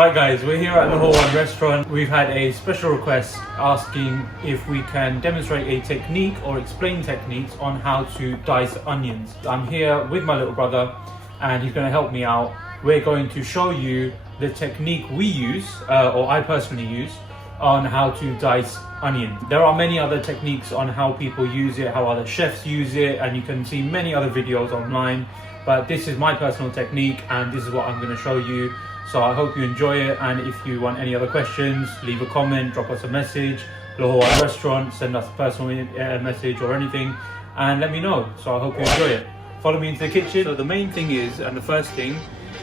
Right guys, we're here at Lahore One restaurant. We've had a special request asking if we can demonstrate a technique or explain techniques on how to dice onions. I'm here with my little brother and he's going to help me out. We're going to show you the technique we use, or I personally use, on how to dice onion. There are many other techniques on how people use it, how other chefs use it, and you can see many other videos online, but this is my personal technique and this is what I'm going to show you. So I hope you enjoy it, and if you want any other questions, leave a comment, drop us a message, Lahore One restaurant, send us a personal message or anything, and let me know. So I hope you enjoy it. Follow me into the kitchen. So the main thing is, and the first thing,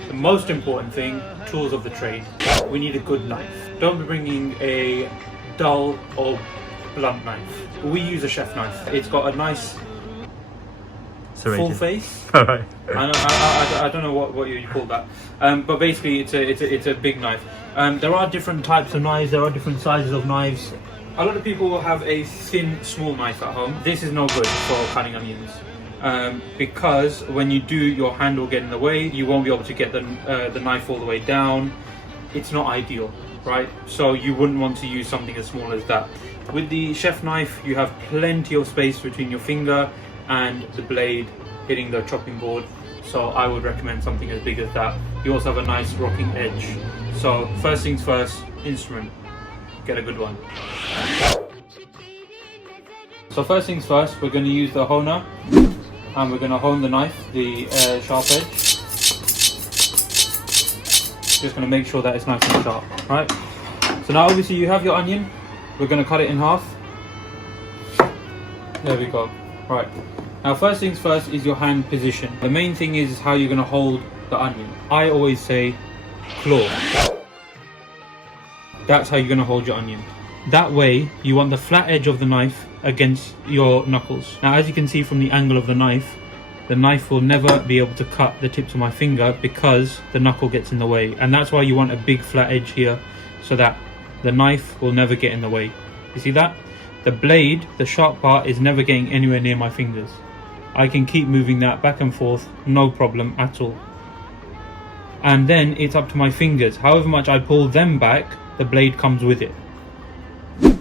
the most important thing, tools of the trade. We need a good knife. Don't be bringing a dull or blunt knife. We use a chef knife. It's got a nice full face. Alright. I don't know what you call that, but basically it's a big knife. There are different types of knives. There are different sizes of knives. A lot of people will have a thin, small knife at home. This is no good for cutting onions. Because when you do, your hand will get in the way. You won't be able to get the knife all the way down. It's not ideal, right? So you wouldn't want to use something as small as that. With the chef knife, you have plenty of space between your finger and the blade hitting the chopping board. So I would recommend something as big as that. You also have a nice rocking edge. So first things first, instrument. Get a good one. So first things first, we're going to use the honer. And we're going to hone the knife, the sharp edge. Just going to make sure that it's nice and sharp, right? So now obviously you have your onion. We're going to cut it in half. There we go. Right. Now first things first is your hand position. The main thing is how you're going to hold the onion. I always say claw. That's how you're going to hold your onion. That way, you want the flat edge of the knife against your knuckles. Now, as you can see from the angle of the knife will never be able to cut the tips of my finger because the knuckle gets in the way. And that's why you want a big flat edge here, so that the knife will never get in the way. You see that? The blade, the sharp part, is never getting anywhere near my fingers. I can keep moving that back and forth, no problem at all. And then it's up to my fingers. However much I pull them back, the blade comes with it.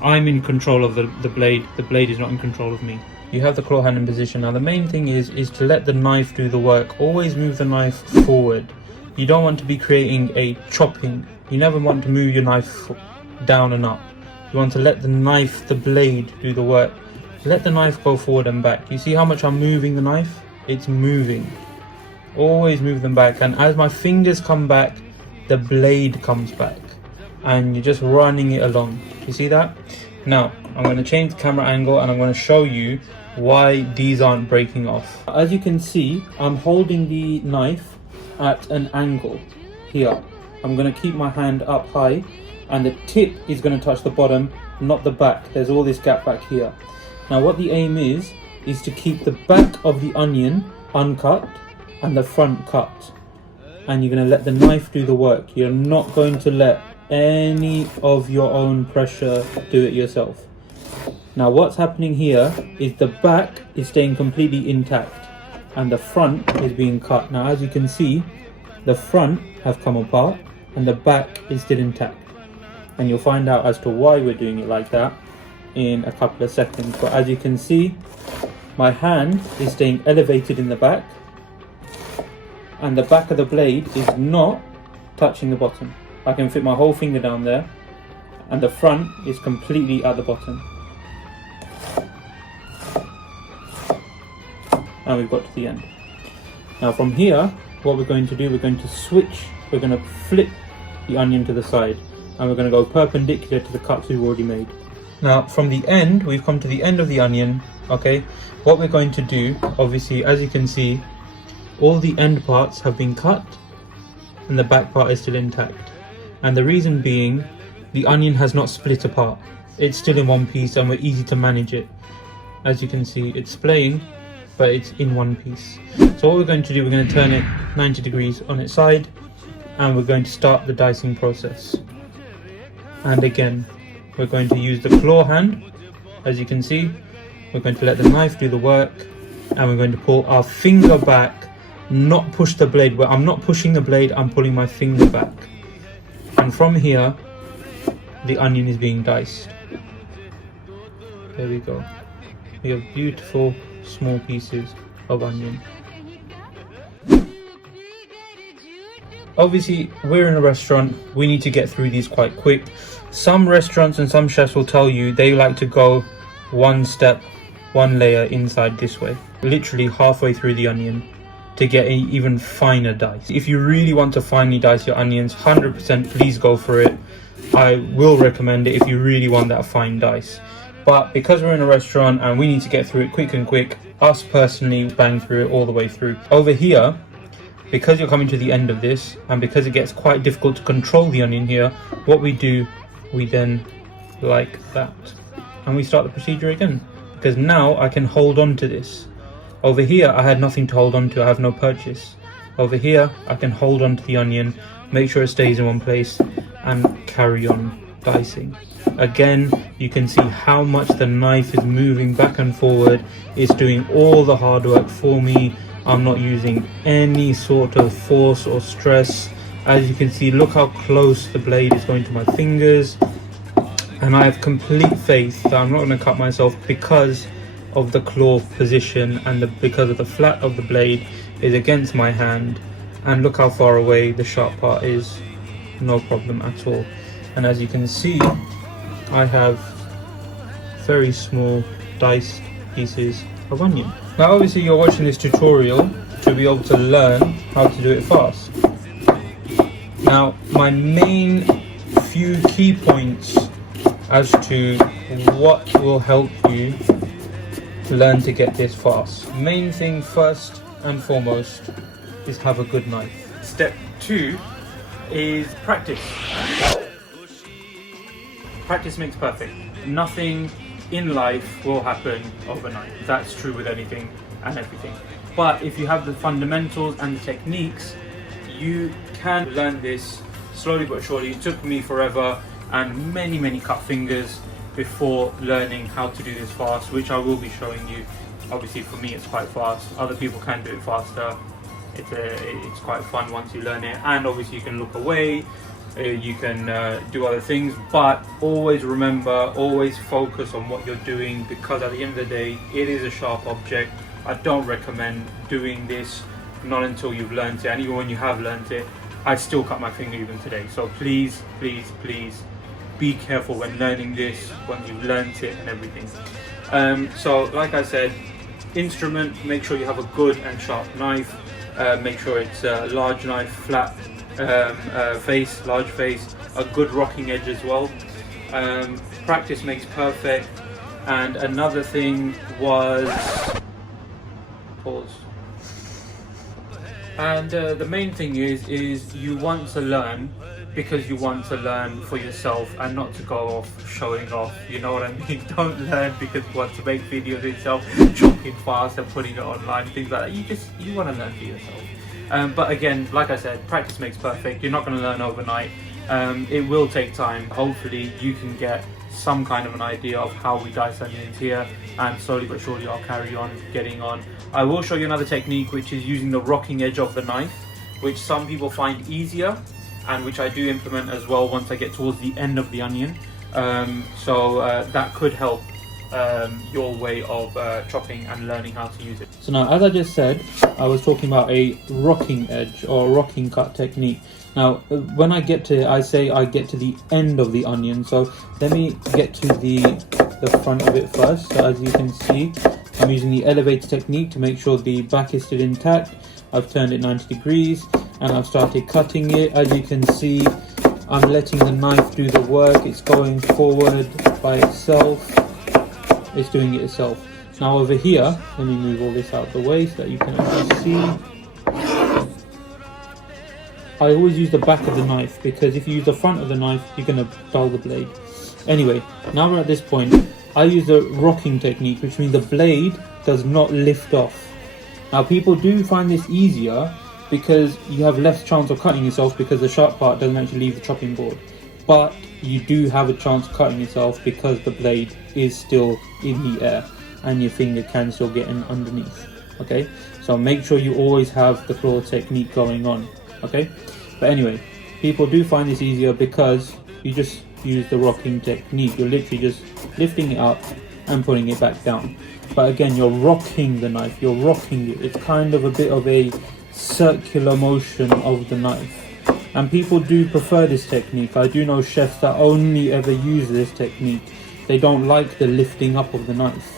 I'm in control of the blade is not in control of me. You have the claw hand in position. Now the main thing is to let the knife do the work. Always move the knife forward. You don't want to be creating a chopping. You never want to move your knife down and up. You want to let the knife, the blade, do the work. Let the knife go forward and back. You see how much I'm moving the knife? It's moving. Always move them back, and as my fingers come back, the blade comes back. And you're just running it along. You see that? Now I'm going to change the camera angle and I'm going to show you why these aren't breaking off. As you can see, I'm holding the knife at an angle here. I'm going to keep my hand up high and the tip is going to touch the bottom, not the back. There's all this gap back here. Now what the aim is to keep the back of the onion uncut and the front cut. And you're going to let the knife do the work. You're not going to let any of your own pressure do it yourself. Now what's happening here is the back is staying completely intact and the front is being cut. Now as you can see, the front have come apart and the back is still intact, and you'll find out as to why we're doing it like that in a couple of seconds. But as you can see, my hand is staying elevated in the back and the back of the blade is not touching the bottom. I can fit my whole finger down there and the front is completely at the bottom. And we've got to the end. Now from here, what we're going to do, we're going to switch, we're going to flip the onion to the side and we're going to go perpendicular to the cuts we've already made. Now from the end, we've come to the end of the onion, okay? What we're going to do, obviously, as you can see, all the end parts have been cut and the back part is still intact. And the reason being, the onion has not split apart. It's still in one piece and we're easy to manage it. As you can see, it's splaying, but it's in one piece. So what we're going to do, we're going to turn it 90 degrees on its side and we're going to start the dicing process. And again, we're going to use the claw hand. As you can see, we're going to let the knife do the work and we're going to pull our finger back, not push the blade. I'm not pushing the blade, I'm pulling my finger back. and from here the onion is being diced. There we go. We have beautiful small pieces of onion. Obviously, we're in a restaurant, we need to get through these quite quick. Some restaurants and some chefs will tell you they like to go one step, one layer inside this way, literally halfway through the onion, to get an even finer dice. If you really want to finely dice your onions, 100% please go for it. I will recommend it if you really want that fine dice. But because we're in a restaurant and we need to get through it quick and quick, us personally bang through it all the way through. Over here, because you're coming to the end of this, and because it gets quite difficult to control the onion here, what we do, we then like that. And we start the procedure again. Because now I can hold on to this. Over here, I had nothing to hold on to, I have no purchase. Over here, I can hold on to the onion, make sure it stays in one place, and carry on dicing. Again, you can see how much the knife is moving back and forward. It's doing all the hard work for me. I'm not using any sort of force or stress. As you can see, look how close the blade is going to my fingers. And I have complete faith that I'm not going to cut myself because of the claw position and because of the flat of the blade is against my hand. And look how far away the sharp part is. No problem at all. And as you can see, I have very small diced pieces of onion. Now obviously you're watching this tutorial to be able to learn how to do it fast. Now my main few key points as to what will help you learn to get this fast. Main thing first and foremost is have a good knife. Step 2 is practice. Practice makes perfect. Nothing in life will happen overnight. That's true with anything and everything. But if you have the fundamentals and the techniques, you can learn this slowly but surely. It took me forever and many cut fingers before learning how to do this fast, which I will be showing you. Obviously for me it's quite fast, other people can do it faster. It's quite fun once you learn it, and obviously you can look away, you can do other things, but always remember, always focus on what you're doing, because at the end of the day it is a sharp object. I don't recommend doing this not until you've learned it, and even when you have learned it, I still cut my finger even today. So please be careful when learning this, when you've learned it and everything. So like I said, instrument, make sure you have a good and sharp knife. Make sure it's a large knife, flat face, large face, a good rocking edge as well. Practice makes perfect. And another thing was pause. And the main thing is you want to learn because you want to learn for yourself and not to go off showing off, you know what I mean? Don't learn because you want to make videos yourself, chopping fast and putting it online, things like that. You want to learn for yourself. But again, like I said, practice makes perfect. You're not going to learn overnight. It will take time. Hopefully you can get some kind of an idea of how we dice onions here, and slowly but surely I'll carry on getting on. I will show you another technique, which is using the rocking edge of the knife, which some people find easier and which I do implement as well once I get towards the end of the onion. So that could help your way of chopping and learning how to use it. So now, as I just said, I was talking about a rocking edge or rocking cut technique. Now when I get to, I say I get to the end of the onion, so let me get to the front of it first. So as you can see, I'm using the elevator technique to make sure the back is still intact. I've turned it 90 degrees and I've started cutting it. As you can see, I'm letting the knife do the work. It's going forward by itself. It's doing it itself. Now over here, let me move all this out of the way so that you can actually see. I always use the back of the knife, because if you use the front of the knife, you're going to dull the blade. Anyway, now we're at this point. I use the rocking technique, which means the blade does not lift off. Now people do find this easier because you have less chance of cutting yourself, because the sharp part doesn't actually leave the chopping board. But you do have a chance of cutting yourself because the blade is still in the air and your finger can still get in underneath. Okay, so make sure you always have the claw technique going on. Okay, but anyway, people do find this easier because you just use the rocking technique. You're literally just lifting it up and putting it back down. But again, you're rocking the knife, you're rocking it. It's kind of a bit of a circular motion of the knife. And people do prefer this technique. I do know chefs that only ever use this technique. They don't like the lifting up of the knife.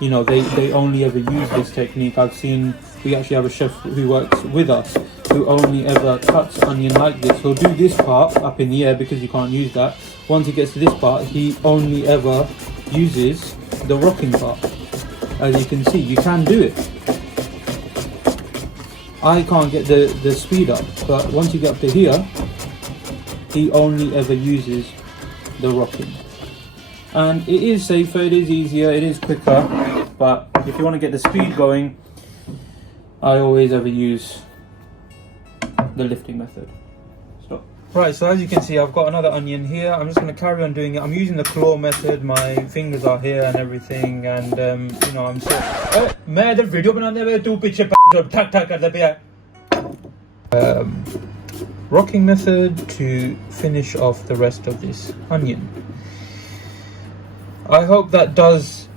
You know, they only ever use this technique. I've seen, we actually have a chef who works with us who only ever cuts onion like this. He'll do this part up in the air because you can't use that. Once he gets to this part, he only ever uses the rocking part. As you can see, you can do it. I can't get the speed up, but once you get up to here, he only ever uses the rocking. And it is safer, it is easier, it is quicker, but if you want to get the speed going, I always ever use the lifting method. Stop. Right, so as you can see, I've got another onion here. I'm just going to carry on doing it. I'm using the claw method. My fingers are here and everything, and you know, I'm so. मैं इधर video बनाने में तू पीछे ठक ठक करता पिया. Rocking method to finish off the rest of this onion. I hope that does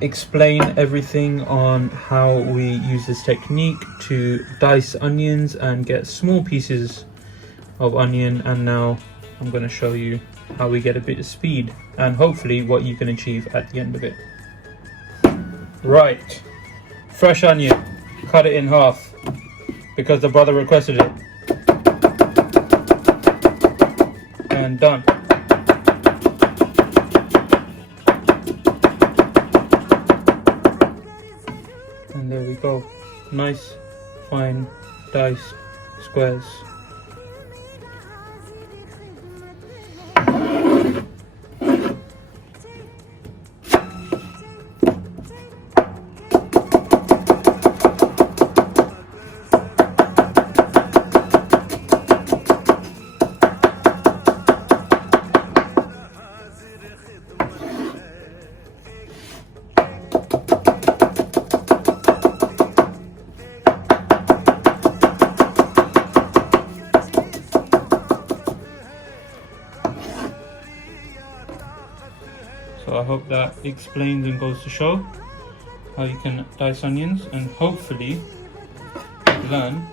explain everything on how we use this technique to dice onions and get small pieces of onion. And now I'm going to show you how we get a bit of speed and hopefully what you can achieve at the end of it. Right, fresh onion, cut it in half because the brother requested it, and done. And there we go, nice fine diced squares. So I hope that explains and goes to show how you can dice onions and hopefully learn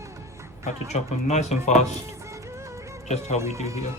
how to chop them nice and fast, just how we do here.